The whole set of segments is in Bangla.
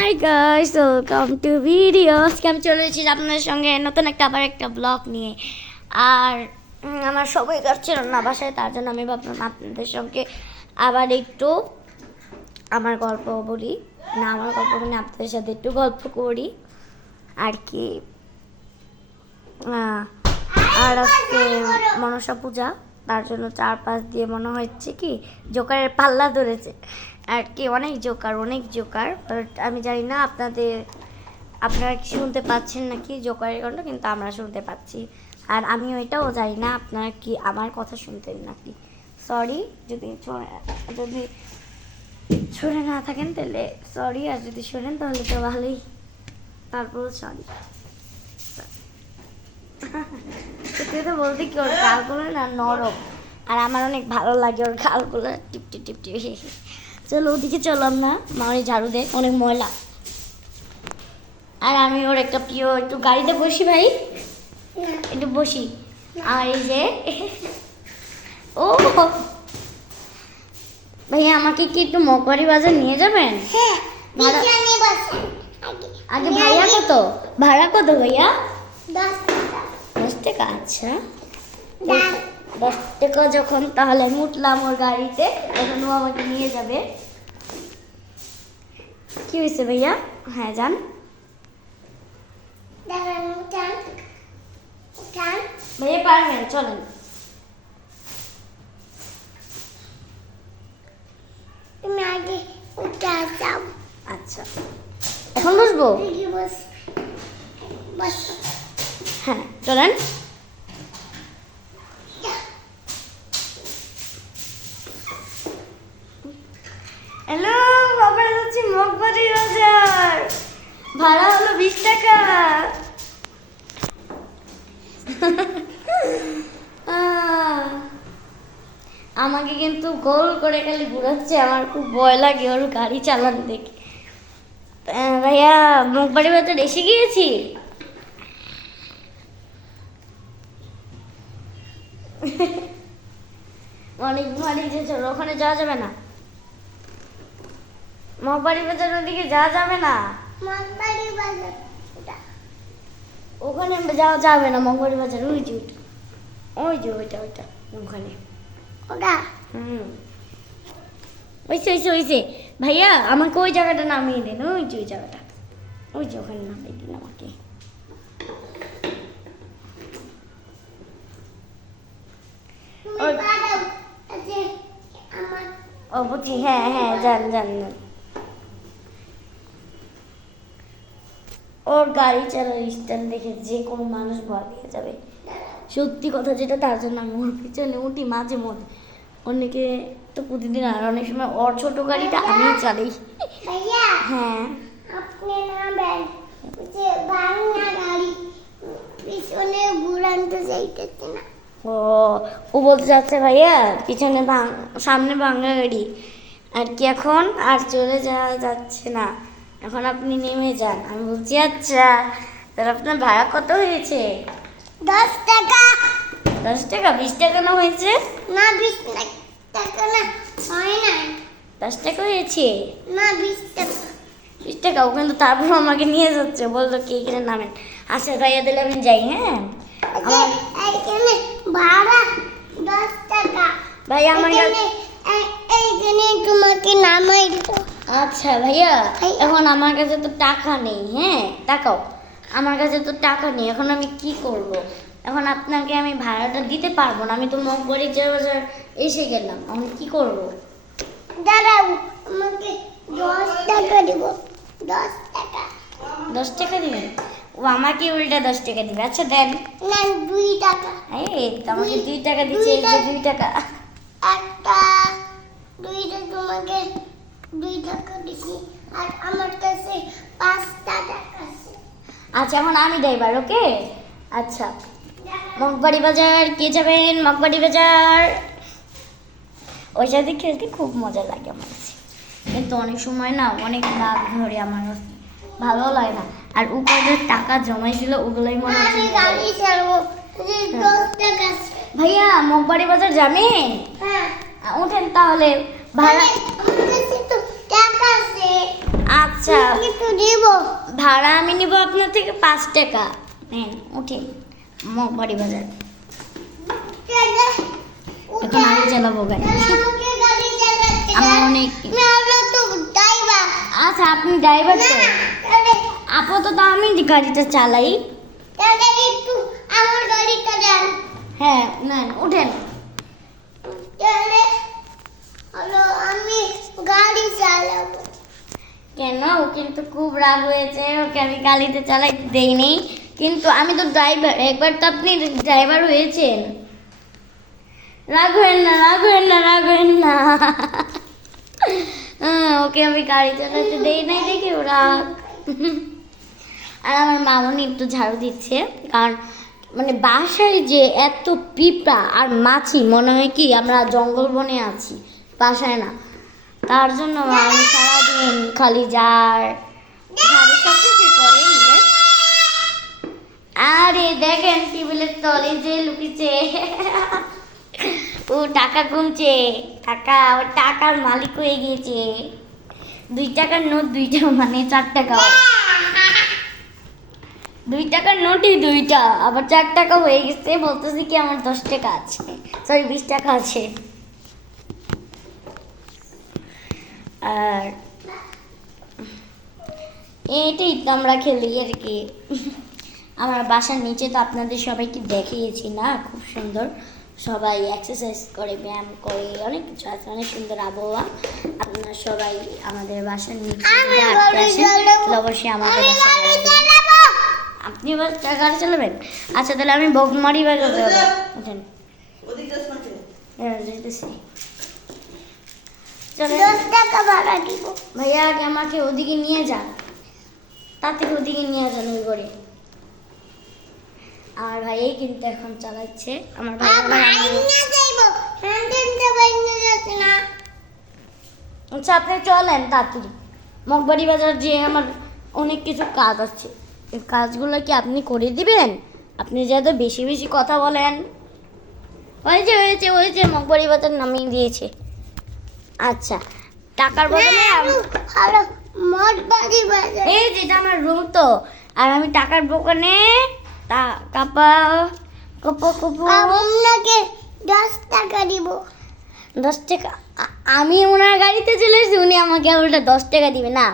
Hi guys, welcome to video. আজকে আমি চলে এসেছি আপনাদের সঙ্গে নতুন আবার একটা ব্লগ নিয়ে। আর আমার সবাই কাটছিল না বাসায়, তার জন্য আমি ভাবলাম আপনাদের সঙ্গে আবার একটু আমার গল্প বলি। না আমার গল্প মানে আপনাদের সাথে একটু গল্প করি আর কি। আর আজকে মনসা পূজা, তার জন্য চারপাশ দিয়ে মনে হচ্ছে কি জোকারের পাল্লা ধরেছে আর কি। অনেক জোকার বাট আমি জানি না আপনারা কি শুনতে পাচ্ছেন নাকি জোকারের গন্ধ, কিন্তু আমরা শুনতে পাচ্ছি। আর আমি ওইটাও জানি না আপনারা কি আমার কথা শুনতেন নাকি। সরি যদি শুনে না থাকেন তাহলে সরি, আর যদি শোনেন তাহলে তো ভালোই, তারপর সরি। সত্যি তো বলতে কি, ওর গালগুলো না নরম, আর আমার অনেক ভালো লাগে ওর গালগুলো টিপটি। চলো ওদিকে চললাম না, মামারি ঝাড়ু দেয়, অনেক ময়লা। আর আমি ওর একটা প্রিয়, একটু গাড়িতে বসি ভাই, একটু বসি। আর এই যে ও ভাইয়া, আমাকে কি একটু মকবাড়ি বাজার নিয়ে যাবেন? আগে ভাড়া কত ভাইয়া? 10 টাকা। আচ্ছা 10 টাকা যখন, তাহলে আমি উঠলাম ওর গাড়িতে, তখন ও আমাকে নিয়ে যাবে। কি হয়েছে ভাইয়া? হ্যাঁ যান। ভাইয়া পারবেন, চলেন। আচ্ছা এখন বসবো? হ্যাঁ চলেন। হ্যালো, আমরা যাচ্ছি মগবাড়ি বাজার, ভাড়া হলো 20 টাকা। আমাকে কিন্তু গোল করে খালি ঘুরাচ্ছে, আমার খুব ভয় লাগে ওর গাড়ি চালানো দেখে। ভাইয়া মগবাড়ি বাজার এসে গিয়েছি। অনেক ভারী যে, চলো ওখানে যাওয়া যাবে না, মগবাড়ি বাজার ওদিকে যাওয়া যাবে না, ওখানে যাওয়া যাবে না। মগবাড়ি বাজার ওই যে ওইটা ওখানে হয়েছে। ভাইয়া আমাকে ওই জায়গাটা নামিয়ে দেন, ওই জায়গাটা, ওখানে নামিয়ে দিন আমাকে। ও বুঝি, হ্যাঁ যান। ওর গাড়ি চালার স্টাইল দেখে যে কোনো মানুষ ভয় পেয়ে যাবে, সত্যি কথা যেটা। তার জন্য আমি ওর পিছনে উঠি মাঝে মধ্যে, অনেকে তো প্রতিদিন, আর অনেক সময় ওর ছোট গাড়িটা আমি চালাই। হ্যাঁ ও বলতে চাচ্ছে ভাইয়া পিছনে সামনে ভাঙা গাড়ি আর কি, এখন আর চলে যাওয়া যাচ্ছে না, এখন আপনি নেমে যান। আমি বলছি আচ্ছা, তাহলে আপনার ভাড়া কত হয়েছে? 10 টাকা। 10 টাকা? 20 টাকা না হয়েছে? না 20 টাকা না, হয় না। 10 টাকা হয়েছে না, 20 টাকা। 20 টাকা। ও কিন্তু তারপর আমাকে নিয়ে যাচ্ছে, বললো কি এখানে নামেন। আচ্ছা ভাইয়া দিলে আমি যাই। হ্যাঁ এইখানে ভাড়া 10 টাকা। ভাই আমার এইখানে তোমাকে নামাই দিত। আচ্ছা ভাইয়া, এখন আমার কাছে তো টাকা নেই। হ্যাঁ টাকাও আমার কাছে তো টাকা নেই, এখন আমি কি করব? এখন আপনাকে আমি ভাড়াটা দিতে পারবো না, আমি তো মগবাড়ি বাজার এসে গেলাম, এখন কি করব? দাঁড়াও, আমাকে 10 টাকা দিব। 10 টাকা। 10 টাকা দিবেন? ও আমাকে উল্টা 10 টাকা দিবে। আচ্ছা দেন। না 2 টাকা। এই আমাকে 2 টাকা দিচ্ছে, এই যে 2 টাকা। একটা 2টা তোমাকে 2 টাকা দিছি, আর আমার কাছে 5 টাকা আছে। আচ্ছা এখন আমি ড্রাইভার, ওকে? আচ্ছা মগবাড়ি বাজার কে যাবেন? মগবাড়ি বাজার ওই সাথে খেলতে খুব মজা লাগে আমার কাছে, কিন্তু অনেক সময় না অনেক রাগ ধরে, আমার ভালো লাগে না। আর উপরে টাকা জমাইছিল ওগুলোই মনে হচ্ছে। ভাইয়া মগবাড়ি বাজার যাবেন? উঠেন তাহলে, ভাড়া আচ্ছা একটু দিব। ভাড়া আমি নিব আপনার থেকে 5 টাকা। নেন উঠেন মগবাড়ি বাজার। এখন আমি চালাবো গাড়ি। আমার অনেক আচ্ছা আপনি ড্রাইভার তো আপাতত আমি গাড়িটা চালাই। আমার গাড়িটা দেন। হ্যাঁ নেন উঠেন। হলো আমি গাড়ি চালাবো। কেন ও কিন্তু খুব রাগ হয়েছে, ওকে আমি গাড়িতে চালাইতে দেইনি, কিন্তু আমি তো ড্রাইভার, একবার তো আপনি ড্রাইভার হয়েছেন। রাগ হবেন না, রাগ হবেন না, রাগ হবেন না। ওকে আমি গাড়ি চালাতে দেই নাই দেখি ও রাগ। আর আমার মামনি একটু ঝাড়ু দিচ্ছে, কারণ মানে বাসায় যে এত পিঁপড়া আর মাছি, মনে হয় কি আমরা জঙ্গল বনে আছি, বাসায় না। তার জন্য আমি সারাদিন খালি ঝাড়ু সব কিছু করে নিলে। আরে দেখেন টেবিলের তলে যে লুকিয়েছে, ও টাকা গুনছে, ও টাকার মালিক হয়ে গিয়েছে। 2 টাকার নোট 2টা, মানে 4 টাকা। 2 টাকার নোটই 2টা, আবার 4 টাকা হয়ে গেছে। বলতেছি কি আমার 10 টাকা আছে, সরি 20 টাকা আছে। আর এটাই তো আমরা খেলি আর কি। আমার বাসার নিচে তো আপনাদের সবাইকে দেখিয়েছি না, খুব সুন্দর, সবাই এক্সারসাইজ করে, ব্যায়াম করে, অনেক কিছু আছে, অনেক সুন্দর আবহাওয়া। আপনারা সবাই আমাদের বাসার নিচে অবশ্যই আমাদের বাসায় আপনি গাড়ি চালাবেন। আচ্ছা তাহলে আমি বগমারি বাজাতে হবে। উঠেন যেতেছি। ভাইয়া আগে আমাকে ওদিকে নিয়ে যান, তাড়াতাড়ি ওদিকে নিয়ে যান ওই করে। আমার ভাইয়াই কিন্তু এখন চালাচ্ছে। আমার ভাই আচ্ছা আপনি চলেন তাড়াতাড়ি, মগবাড়ি বাজার যে আমার অনেক কিছু কাজ আছে, এই কাজগুলো কি আপনি করে দিবেন? আপনি যেহেতু বেশি বেশি কথা বলেন। হয়েছে মগবাড়ি বাজার নামিয়ে দিয়েছে। আচ্ছা টাকার বদলে এই যেটা আমার রুম তো, আর আমি টাকার দোকানে আপনাকে 10 টাকা দিব। 10 টাকা? আমি ওনার গাড়িতে চলে এসেছি, উনি আমাকে উল্টা 10 টাকা দিবে না।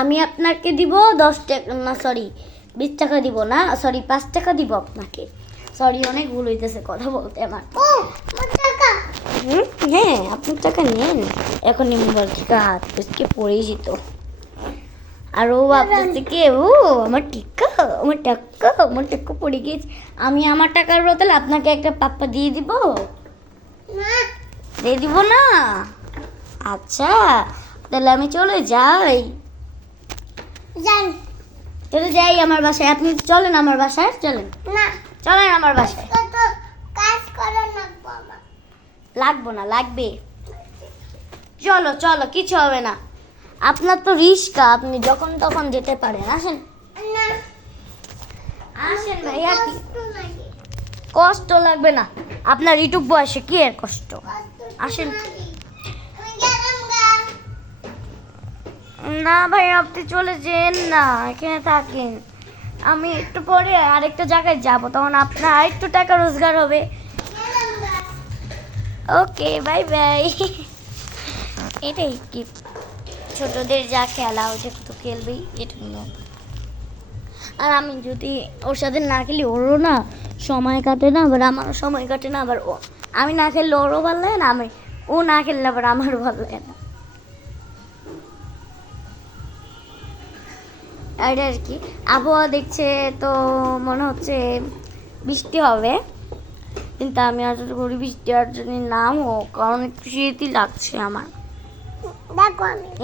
আমি আপনাকে দিব 10 টাকা, না সরি 20 টাকা দিব না, সরি 5 টাকা দিব আপনাকে। সরি অনেক ভুল হইতেছে কথা বলতে আমার। হ্যাঁ আপনার টাকা নেন, এখনই মোবাইল থেকে হাত পিসকে পড়েই যেত। আর ও ভাবতেছে কি, ও আমার টাকা পড়ে গিয়েছে। আমি আমার টাকার বদলে আপনাকে একটা পাপ্পা দিয়ে দিব না? আচ্ছা তাহলে আমি চলে যাই আমার বাসায়। আপনি চলেন আমার বাসায়, চলেন আমার বাসায়। লাগবো না, লাগবে। চলো কিছু হবে না। আপনার তো রিস্কা, আপনি যখন তখন যেতে পারেন। আসেন ভাইয়া। কি কষ্ট লাগবে না আপনার ইউটিউব বয়সে, কি এর কষ্ট? আসেন না ভাই, আপনি চলে যেন না, এখানে থাকেন। আমি একটু পরে আরেকটা জায়গায় যাব, তখন আপনার আরেকটু টাকা রোজগার হবে। ওকে বাই বাই। এটাই কি ছোটদের যা খেলা, ওটা তো খেলবেই, এটুকু। আর আমি যদি ওর সাথে না খেলি, ওরও না সময় কাটে না, আবার আমারও সময় কাটে না। আবার আমি না খেললে ওরও ভালো লাগে না, ও না খেললে আবার আমারও ভালো লাগে না। এটা আর কি। আবহাওয়া দেখছে তো মনে হচ্ছে বৃষ্টি হবে, কিন্তু আমি আজ করি বৃষ্টি আর যদি নাম হোক, কারণ একটু শীতই লাগছে আমার।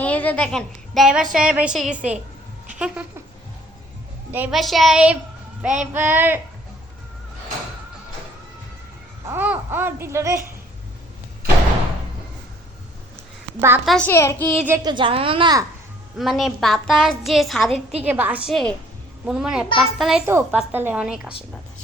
এই যে দেখেন ড্রাইভার সাহেব এসে গেছে। ড্রাইভার দিল রে বাতাসে আর কি। এই যে একটু জানো না, মানে বাতাস যে ছাদের থেকে আসে, মানে 5 তলায়, তো 5 তলায় অনেক আসে বাতাস।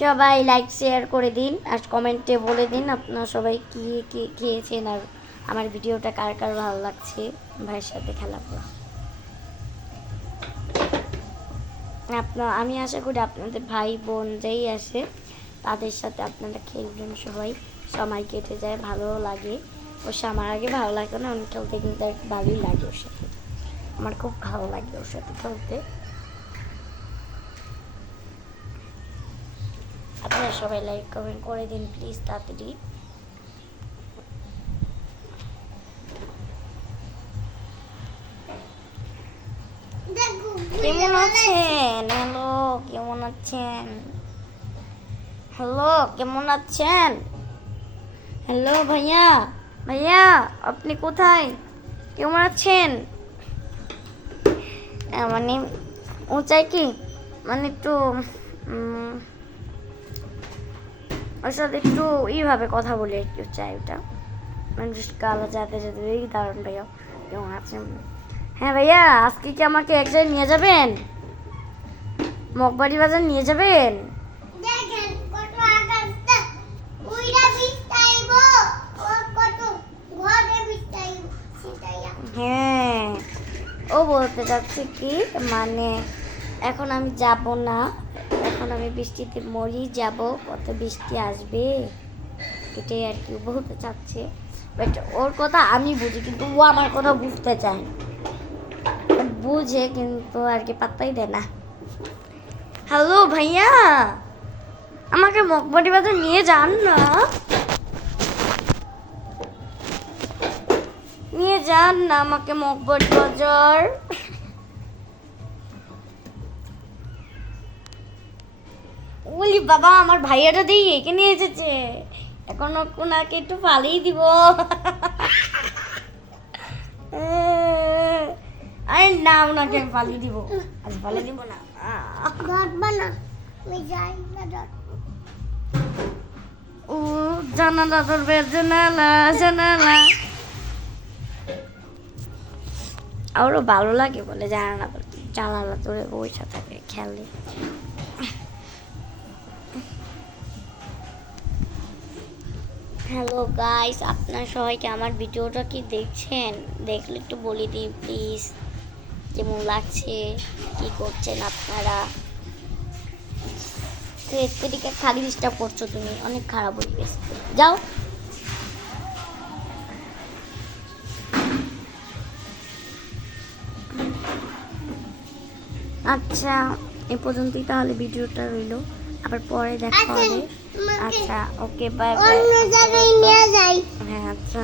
সবাই লাইক শেয়ার করে দিন আর কমেন্টে বলে দিন আপনারা সবাই কি কি খেয়েছেন আর আমার ভিডিওটা কার কার ভালো লাগছে ভাইয়ের সাথে খেলাধুলা। আমি আশা করি আপনাদের ভাই বোন যেই আসে তাদের সাথে আপনারা খেলবেন, সবাই সময় কেটে যায়, ভালো লাগে। ওর আমার আগে ভালো লাগতো না, অনেক খেলতে কিন্তু একটু ভালোই লাগে ওর সাথে, আমার খুব ভালো লাগে ওর সাথে খেলতে। আপনারা সবাই লাইক কমেন্ট করে দিন প্লিজ তাড়াতাড়ি। কেমন আছেন? হ্যালো, কেমন আছেন? হ্যালো, কেমন আছেন? হ্যালো ভাইয়া, ভাইয়া আপনি কোথায়? কেমন আছেন? মানে উঁচাই কি মানে একটু ওর সাথে একটু এইভাবে কথা বলে একটু চাই, ওটা মানে গালা যাতে যাতে এই দারুণ ভাইয়া কেমন আছেন? হ্যাঁ ভাইয়া, আজকে কি আমাকে এক জায়গায় নিয়ে যাবেন? মগবাড়ি বাজার নিয়ে যাবেন? দেখেন কত আকাশটা উইরা বিস্তাইব ও কত ঘরে বিস্তাইব সেটাইয়া। হ্যাঁ, ও বলতে চাচ্ছে কি মানে এখন আমি যাব না, এখন আমি বৃষ্টিতে মরি যাব, কত বৃষ্টি আসবে এটাই আর কি বলতে চাচ্ছে। বাট ওর কথা আমি বুঝি কিন্তু ও আমার কথা বুঝতে চায় না, বুঝে কিন্তু আর কি পাত্তাই দেয় না। হ্যালো ভাইয়া, আমাকে মগবাড়ি বাজার নিয়ে যান না, নিয়ে যান না আমাকে মগবাড়ি বাজার। বলি বাবা, আমার ভাইয়াটা দিয়ে এখানে এসেছে, এখন ওনাকে একটু পালিয়ে দিব। আরে না, ওনাকে আমি পালিয়ে দিব, আজ পালিয়ে দিব না। ধরবা না আমি যাই না ধর। ও জানালা ধরবে, জানালা জানালা। আরও ভালো লাগে বলে জানালা জানালা ধরে বসে থাকে খেলে। হ্যালো গাইস, আপনারা সবাইকে আমার ভিডিওটা কি দেখছেন? দেখলে একটু বলে দিন প্লিজ কেমন লাগছে, কি করছেন আপনারা। এদিকে খালি ডিস্টার্ব করছো তুমি, অনেক খারাপ হয়ে গেছে, যাও। আচ্ছা, এ পর্যন্তই তাহলে ভিডিওটা রইলো, আবার পরে দেখা হবে। আচ্ছা ওকে, বাই বাই। অন্য জায়গায় নিয়ে যাই। হ্যাঁ আচ্ছা,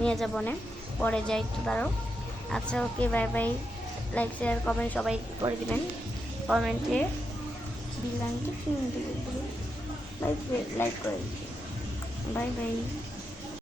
নিয়ে যাবো না, পরে যাই একটু দাঁড়াও। আচ্ছা okay, bye bye. Like share comment সবাই করে দিবেন, কমেন্টে লাইক করে দিচ্ছি, বাই বাই।